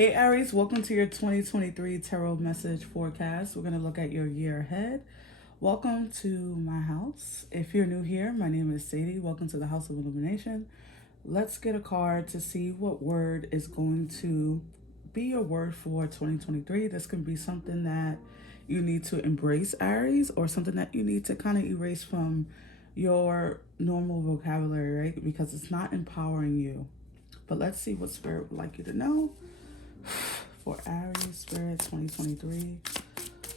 Hey Aries, welcome to your 2023 Tarot Message Forecast. We're going to look at your year ahead. Welcome to my house. If you're new here, my name is Sadie. Welcome to the House of Illumination. Let's get a card to see what word is going to be your word for 2023. This can be something that you need to embrace, Aries, or something that you need to kind of erase from your normal vocabulary, right? Because it's not empowering you. But let's see what Spirit would like you to know. For Aries Spirit 2023,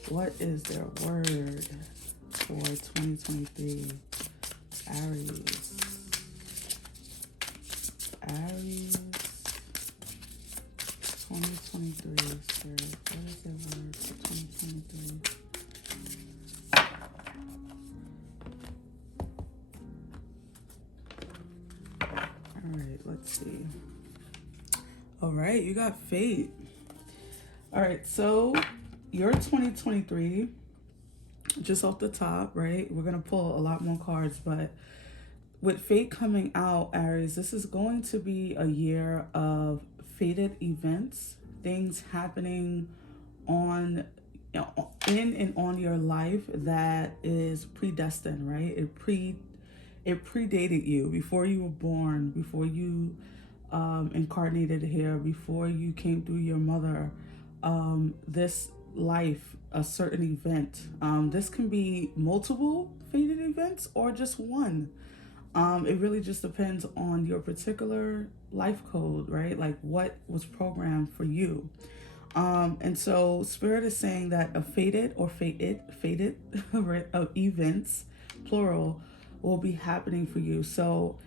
what is their word for 2023? Aries. Aries 2023, Spirit. What is their word for 2023? All right, let's see. All right, you got fate. All right, so your 2023, just off the top, right? We're going to pull a lot more cards, but with fate coming out, Aries, this is going to be a year of fated events, things happening on in and on your life that is predestined, right? It predated you before you were born, before you incarnated here, before you came through your mother. This life, a certain event. This can be multiple fated events or just one. It really just depends on your particular life code, right? Like what was programmed for you. And so Spirit is saying that a fated right, of events, plural, will be happening for you. So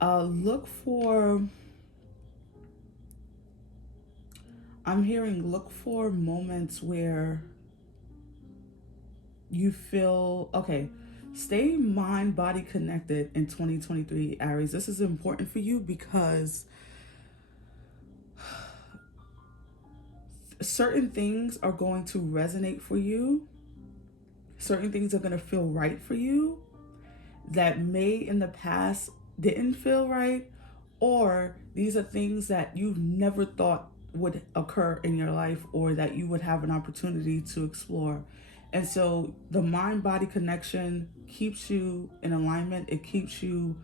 look for, I'm hearing look for moments where you feel, okay, stay mind body connected in 2023, Aries. This is important for you because certain things are going to resonate for you. Certain things are going to feel right for you that may in the past didn't feel right, or these are things that you never thought would occur in your life or that you would have an opportunity to explore. And so the mind body connection keeps you in alignment. It keeps you,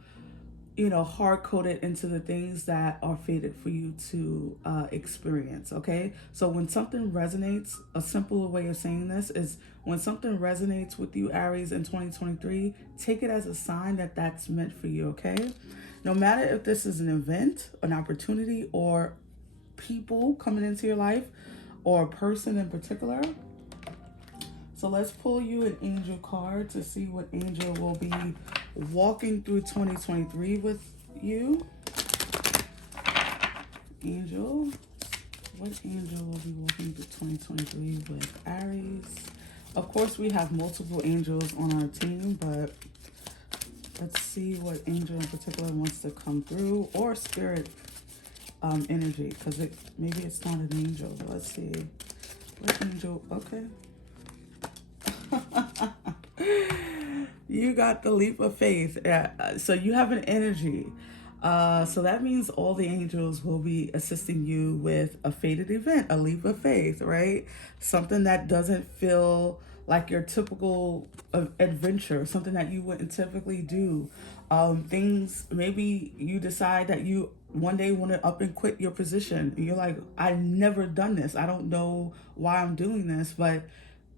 hard coded into the things that are fated for you to experience. Okay. So when something resonates, a simple way of saying this is when something resonates with you, Aries, in 2023, take it as a sign that that's meant for you. Okay. No matter if this is an event, an opportunity, or people coming into your life, or a person in particular. So let's pull you an angel card to see what angel will be walking through 2023 with you. Angel. What angel will be walking through 2023 with Aries? Of course, we have multiple angels on our team, but let's see what angel in particular wants to come through, or spirit energy, because maybe it's not an angel, but let's see. What angel? Okay. You got the leap of faith. So you have an energy. So that means all the angels will be assisting you with a fated event, a leap of faith, right? Something that doesn't feel like your typical adventure, something that you wouldn't typically do. Things, maybe you decide that you one day want to up and quit your position. And you're like, I've never done this. I don't know why I'm doing this, but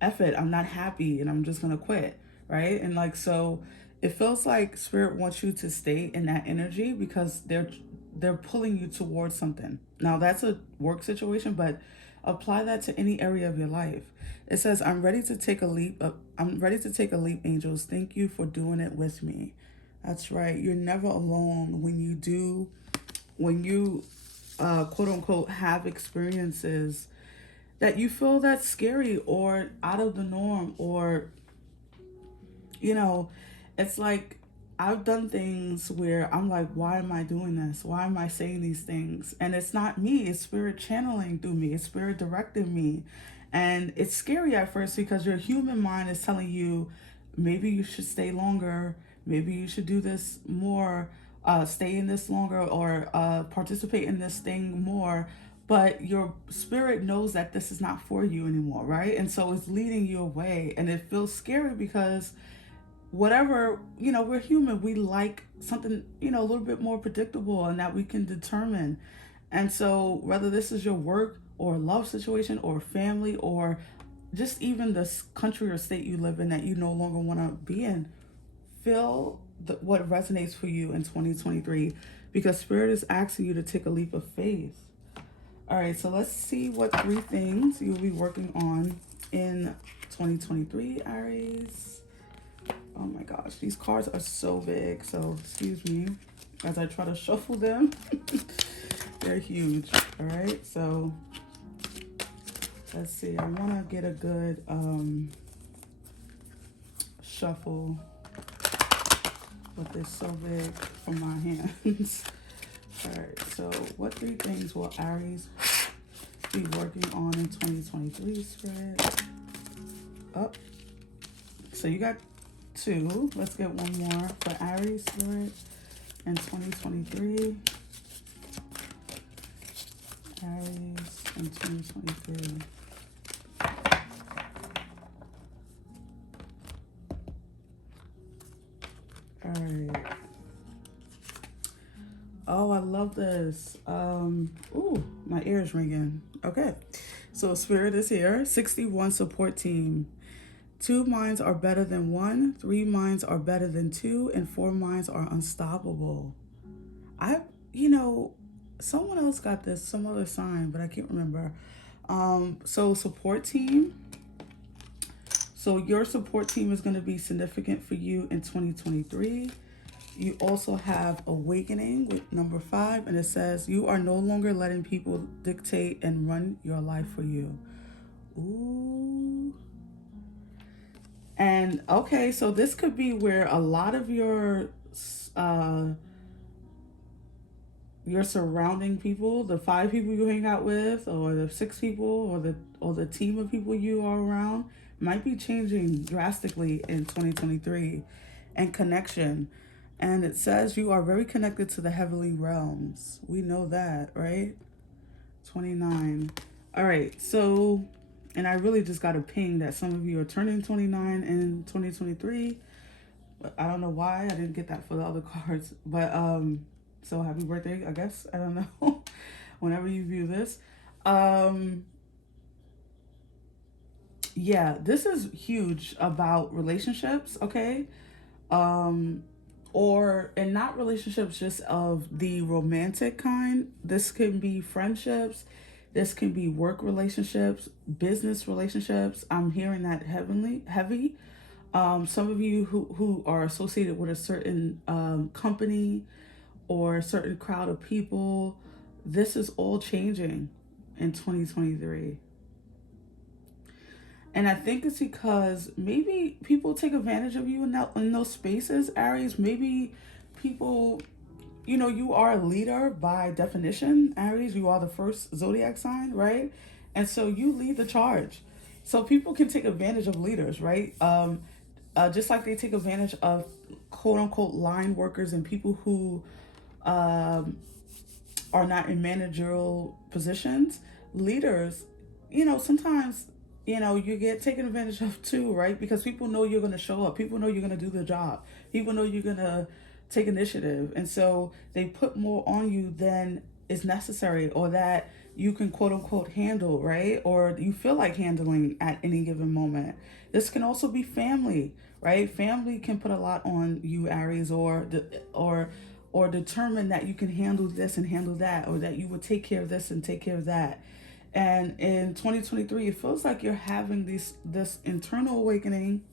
F it, I'm not happy and I'm just gonna quit, right? And like, so it feels like Spirit wants you to stay in that energy because they're pulling you towards something. Now that's a work situation, but apply that to any area of your life. It says, I'm ready to take a leap. I'm ready to take a leap, angels. Thank you for doing it with me. That's right. You're never alone when you quote unquote have experiences that you feel that's scary or out of the norm, or it's like I've done things where I'm like, why am I doing this? Why am I saying these things? And it's not me, it's Spirit channeling through me, it's Spirit directing me. And it's scary at first because your human mind is telling you maybe you should stay longer, maybe you should do this more, stay in this longer, or participate in this thing more. but your spirit knows that this is not for you anymore, right? And so it's leading you away, and it feels scary because whatever, we're human, we like something, a little bit more predictable and that we can determine. And so whether this is your work or love situation or family or just even the country or state you live in that you no longer want to be in, feel what resonates for you in 2023, because spirit is asking you to take a leap of faith. All right, so let's see what 3 things you'll be working on in 2023, Aries. Oh my gosh, these cards are so big, so excuse me as I try to shuffle them. They're huge. All right, so let's see. I want to get a good shuffle with this so big for my hands. All right, so what 3 things will Aries be working on in 2023, Spirit? Oh, so you got 2. Let's get one more for Aries, Spirit, in 2023. Aries in 2023. All right. Oh, I love this. Ooh, my ear is ringing. Okay. So Spirit is here. 61 support team. 2 minds are better than 1. 3 minds are better than 2. And 4 minds are unstoppable. Someone else got this, some other sign, but I can't remember. So support team. So your support team is going to be significant for you in 2023. You also have awakening with number 5, and it says you are no longer letting people dictate and run your life for you. Ooh. And okay, so this could be where a lot of your surrounding people, the 5 people you hang out with, or the 6 people, or the team of people you are around, might be changing drastically in 2023. And connection. And it says you are very connected to the heavenly realms. We know that, right? 29. All right, so, and I really just got a ping that some of you are turning 29 in 2023. But I don't know why I didn't get that for the other cards. But, so happy birthday, I guess. I don't know. Whenever you view this. Yeah, this is huge about relationships, okay? And not relationships just of the romantic kind. This can be friendships. This can be work relationships, business relationships. I'm hearing that heavy. Some of you who are associated with a certain company or a certain crowd of people, this is all changing in 2023. And I think it's because maybe people take advantage of you in those spaces, Aries. Maybe people, you are a leader by definition, Aries. You are the first zodiac sign, right? And so you lead the charge. So people can take advantage of leaders, right? Just like they take advantage of quote unquote line workers and people who are not in managerial positions. Leaders, sometimes you get taken advantage of too, right? Because people know you're going to show up. People know you're going to do the job. People know you're going to take initiative. And so they put more on you than is necessary or that you can quote unquote handle, right? Or you feel like handling at any given moment. This can also be family, right? Family can put a lot on you, Aries, or determine that you can handle this and handle that, or that you would take care of this and take care of that. And in 2023, it feels like you're having this internal awakening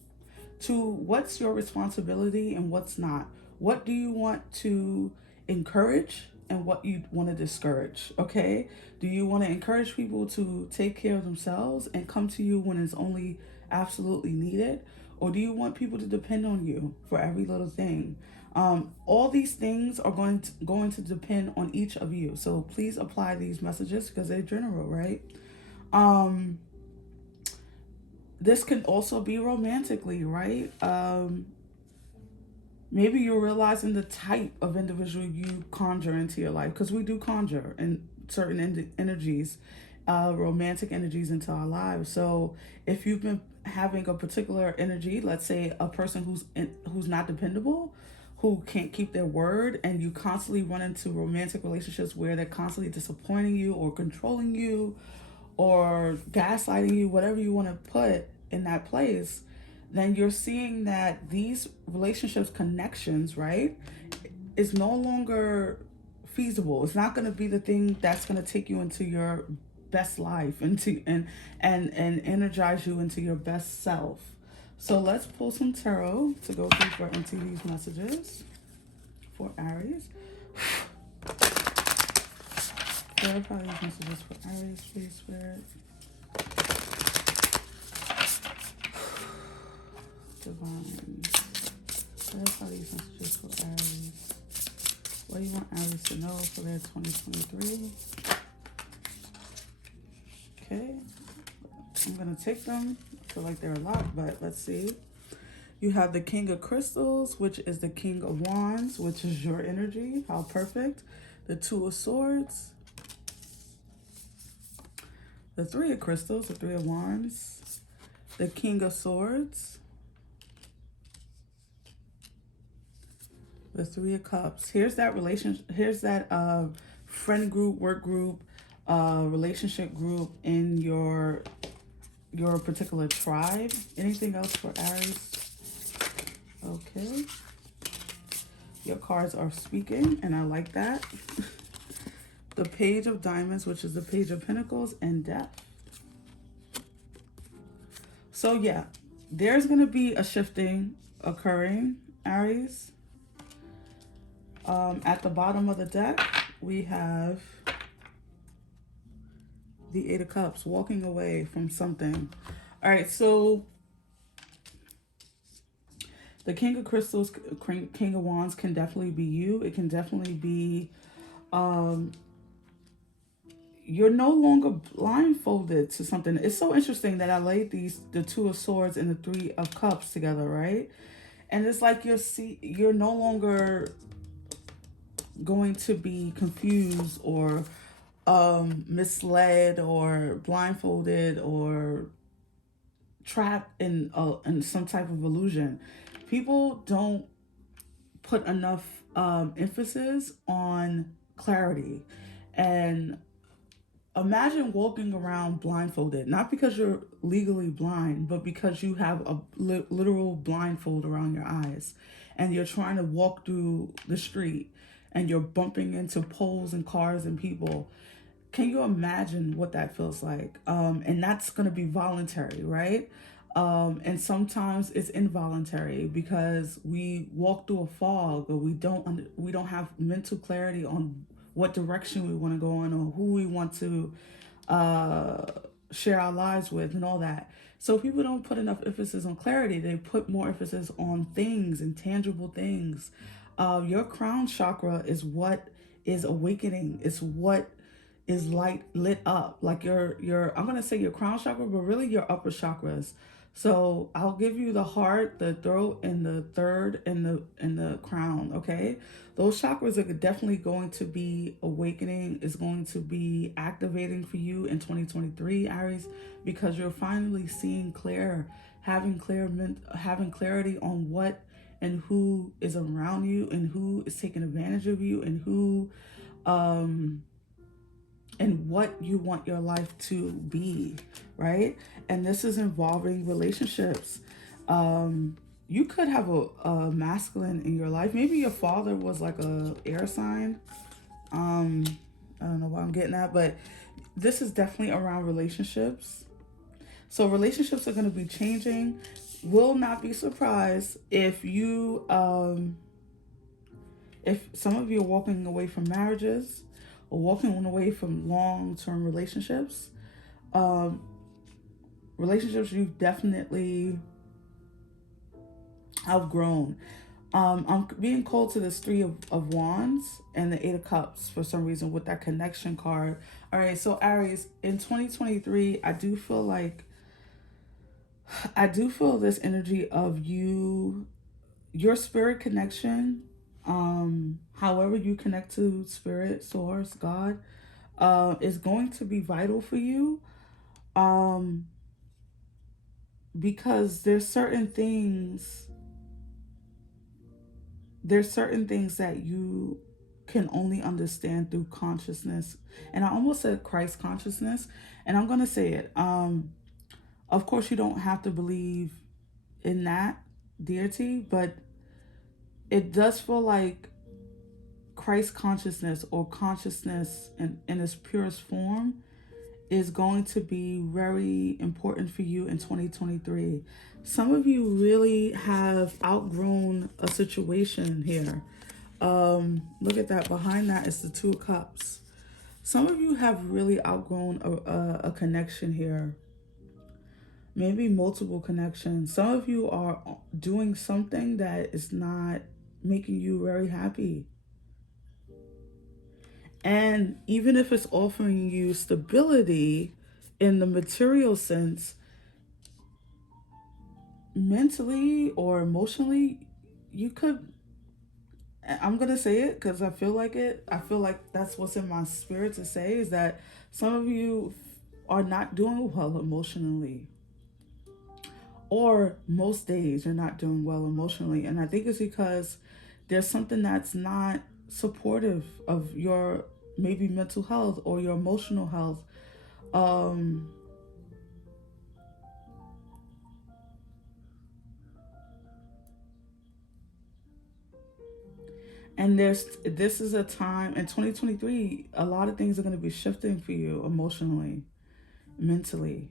to what's your responsibility and what's not. What do you want to encourage and what you want to discourage, okay? Do you want to encourage people to take care of themselves and come to you when it's only absolutely needed? Or do you want people to depend on you for every little thing? All these things are going to depend on each of you. So please apply these messages because they're general, right? This can also be romantically, right? Maybe you're realizing the type of individual you conjure into your life, because we do conjure in certain energies, romantic energies into our lives. So if you've been having a particular energy, let's say a person who's not dependable, who can't keep their word, and you constantly run into romantic relationships where they're constantly disappointing you or controlling you or gaslighting you, whatever you want to put in that place, then you're seeing that these relationships, connections, right, is no longer feasible. It's not going to be the thing that's going to take you into your best life, and energize you into your best self. So let's pull some tarot to go deeper into these messages for Aries. Clarify these messages for Aries, please, Spirit. Divine. Clarify these messages for Aries. What do you want Aries to know for their 2023? Okay. I'm going to take them. I feel like they're a lot, but let's see. You have the King of Crystals, which is the King of Wands, which is your energy. How perfect. The Two of Swords. The Three of Crystals, the Three of Wands. The King of Swords. The Three of Cups. Here's that relationship. Here's that friend group, work group, relationship group in your particular tribe. Anything else for Aries? Okay. Your cards are speaking, and I like that. The Page of Diamonds, which is the Page of Pentacles, and Death. So yeah, there's going to be a shifting occurring, Aries. At the bottom of the deck, we have the Eight of Cups, walking away from something. All right, so the King of Crystals, King of Wands can definitely be you. It can definitely be, you're no longer blindfolded to something. It's so interesting that I laid the Two of Swords and the Three of Cups together, right? And it's like you're no longer going to be confused or misled or blindfolded or trapped in some type of illusion. People don't put enough emphasis on clarity. And imagine walking around blindfolded, not because you're legally blind, but because you have a literal blindfold around your eyes, and you're trying to walk through the street and you're bumping into poles and cars and people. Can you imagine what that feels like? And that's going to be voluntary, right? And sometimes it's involuntary because we walk through a fog, or we don't have mental clarity on what direction we want to go in, or who we want to share our lives with, and all that. So people don't put enough emphasis on clarity. They put more emphasis on things and tangible things. Your crown chakra is what is awakening. It's what is lit up. Like your I'm gonna say your crown chakra, but really your upper chakras. So I'll give you the heart, the throat, and the third, and the crown. Okay, those chakras are definitely going to be awakening. Is going to be activating for you in 2023, Aries, because you're finally seeing clear, having clarity on what and who is around you, and who is taking advantage of you, and who and what you want your life to be, right? And this is involving relationships. You could have a masculine in your life. Maybe your father was like a air sign. I don't know what I'm getting at, but this is definitely around relationships. So relationships are going to be changing. Will not be surprised if you, if some of you are walking away from marriages, or walking away from long-term relationships. Relationships you've definitely outgrown. I'm being called to this Three of Wands and the Eight of Cups for some reason with that connection card. All right, so Aries, in 2023, I do feel this energy of your spirit connection. However you connect to spirit, source, God, is going to be vital for you, um, because there's certain things that you can only understand through consciousness. And I almost said Christ consciousness, and I'm going to say it. Of course, you don't have to believe in that deity, but it does feel like Christ consciousness, or consciousness in its purest form, is going to be very important for you in 2023. Some of you really have outgrown a situation here. Look at that. Behind that is the Two of Cups. Some of you have really outgrown a connection here. Maybe multiple connections. Some of you are doing something that is not making you very happy. And even if it's offering you stability in the material sense, mentally or emotionally, you could. I'm going to say it because I feel like it. I feel like that's what's in my spirit to say, is that some of you are not doing well emotionally. Or most days you're not doing well emotionally. And I think it's because there's something that's not supportive of your maybe mental health or your emotional health. Um, and this is a time in 2023, a lot of things are going to be shifting for you emotionally, mentally.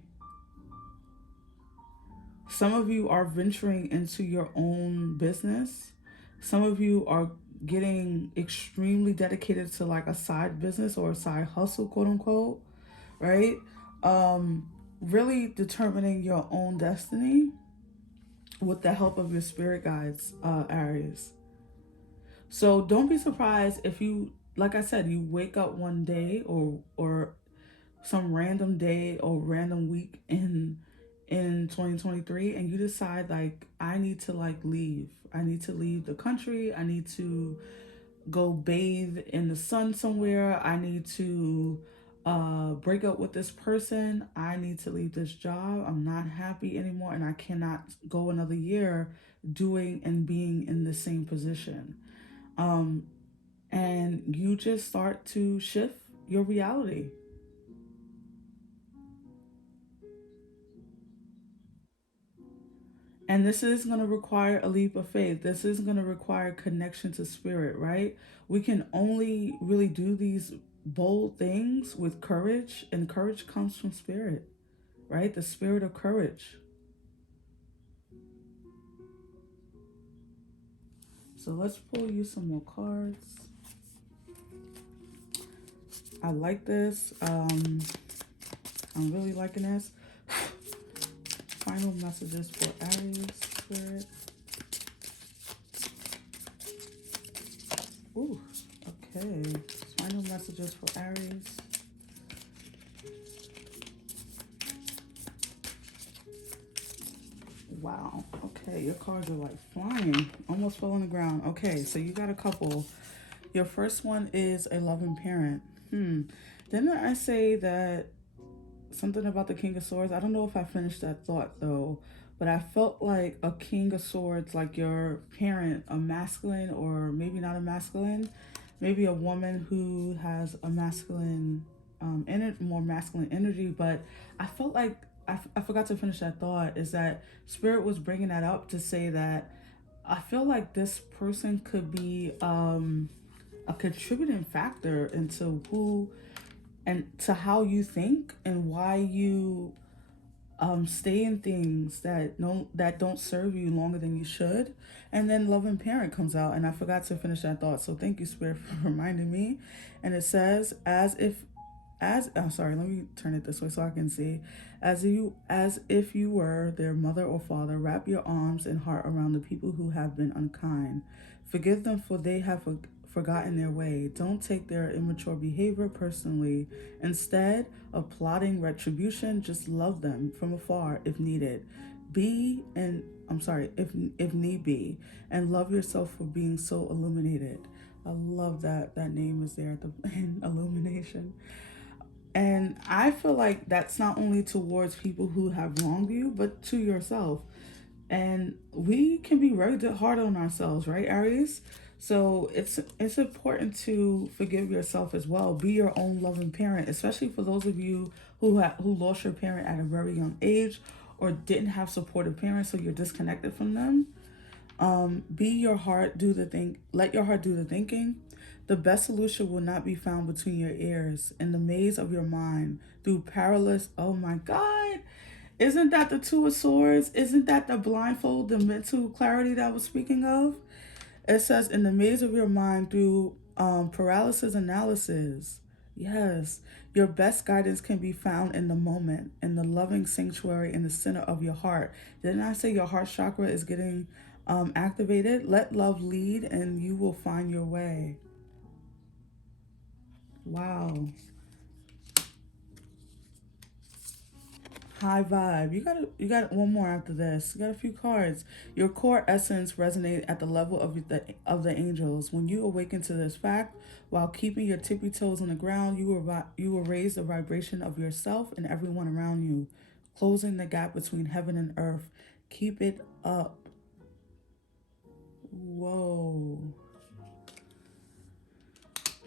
Some of you are venturing into your own business. Some of you are getting extremely dedicated to like a side business or a side hustle, quote unquote, right? Um, really determining your own destiny with the help of your spirit guides, Aries. So don't be surprised if you, like I said, you wake up one day, or some random day or random week in 2023, and you decide like, I need to like leave. I need to leave the country. I need to go bathe in the sun somewhere. I need to break up with this person. I need to leave this job. I'm not happy anymore, and I cannot go another year doing and being in the same position. Um, and you just start to shift your reality. And this is going to require a leap of faith. This is going to require connection to spirit, right? We can only really do these bold things with courage, and courage comes from spirit, right? The spirit of courage. So let's pull you some more cards. I like this. I'm really liking this. Final messages for Aries spirit. Ooh, okay. Final messages for Aries. Wow. Okay, your cards are like flying. Almost fell on the ground. Okay, so you got a couple. Your first one is a loving parent. Didn't I say that something about the King of Swords? I don't know if I finished that thought though, but I felt like a King of Swords, like your parent, a masculine, or maybe not a masculine, maybe a woman who has a masculine, more masculine energy. But I felt like I forgot to finish that thought. Is that Spirit was bringing that up to say that I feel like this person could be a contributing factor into who and to how you think and why you stay in things that don't serve you longer than you should. And then loving parent comes out, and I forgot to finish that thought, so thank you, Spirit, for reminding me. And it says, as I'm sorry, let me turn it this way so I can see. As if you were their mother or father, wrap your arms and heart around the people who have been unkind. Forgive them, for they have forgotten their way. Don't take their immature behavior personally. Instead of plotting retribution, just love them from afar if needed. Be and I'm sorry, if need be, and love yourself for being so illuminated. I love that name is there at the in illumination. And I feel like that's not only towards people who have wronged you, but to yourself. And we can be very hard on ourselves, right, Aries? So it's important to forgive yourself as well. Be your own loving parent, especially for those of you who lost your parent at a very young age or didn't have supportive parents, so you're disconnected from them. Be your heart, do the think. Let your heart do the thinking. The best solution will not be found between your ears, in the maze of your mind, through perilous. Oh my God. Isn't that the Two of Swords? Isn't that the blindfold, the mental clarity that I was speaking of? It says, in the maze of your mind through paralysis analysis. Yes, your best guidance can be found in the moment, in the loving sanctuary in the center of your heart. Didn't I say your heart chakra is getting activated? Let love lead and you will find your way. Wow. High vibe. You got one more after this. You got a few cards. Your core essence resonates at the level of the angels. When you awaken to this fact, while keeping your tippy toes on the ground, you will raise the vibration of yourself and everyone around you, closing the gap between heaven and earth. Keep it up. Whoa.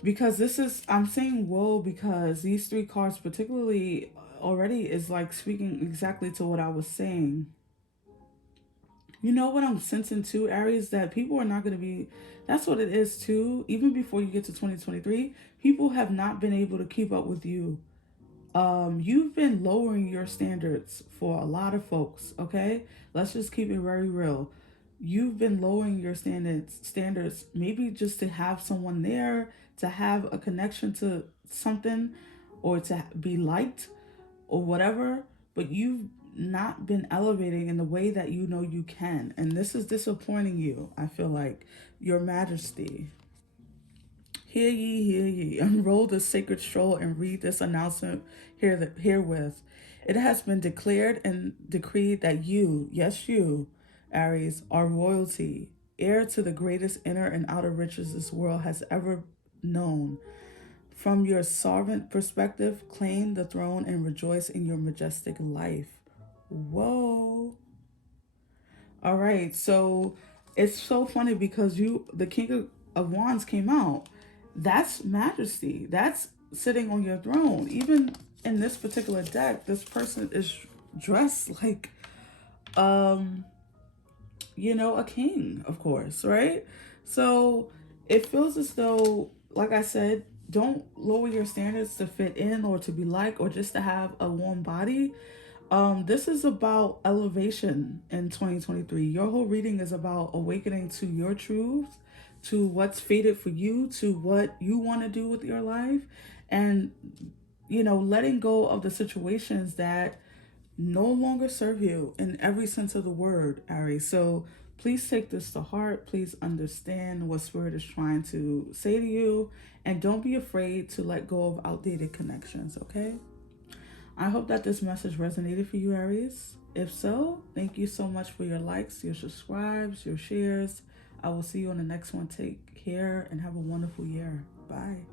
Because I'm saying whoa because these three cards particularly already is like speaking exactly to what I was saying. You know what I'm sensing too, Aries, that people are not going to be, that's what it is too. Even before you get to 2023, people have not been able to keep up with you. You've been lowering your standards for a lot of folks, okay? Let's just keep it very real. You've been lowering your standards maybe just to have someone there, to have a connection to something, or to be liked or whatever, but you've not been elevating in the way that you know you can. And this is disappointing you, I feel like. Your Majesty. Hear ye, hear ye. Unroll the sacred scroll and read this announcement herewith. It has been declared and decreed that you, yes, you, Aries, are royalty, heir to the greatest inner and outer riches this world has ever known. From your sovereign perspective, claim the throne and rejoice in your majestic life. Whoa. All right. So it's so funny because the King of Wands came out. That's majesty. That's sitting on your throne. Even in this particular deck, this person is dressed like, um, a king, of course, right? So it feels as though, like I said, don't lower your standards to fit in or to be liked or just to have a warm body. This is about elevation in 2023. Your whole reading is about awakening to your truth, to what's fated for you, to what you want to do with your life, and letting go of the situations that no longer serve you in every sense of the word, Aries. So please take this to heart. Please understand what Spirit is trying to say to you. And don't be afraid to let go of outdated connections, okay? I hope that this message resonated for you, Aries. If so, thank you so much for your likes, your subscribes, your shares. I will see you on the next one. Take care and have a wonderful year. Bye.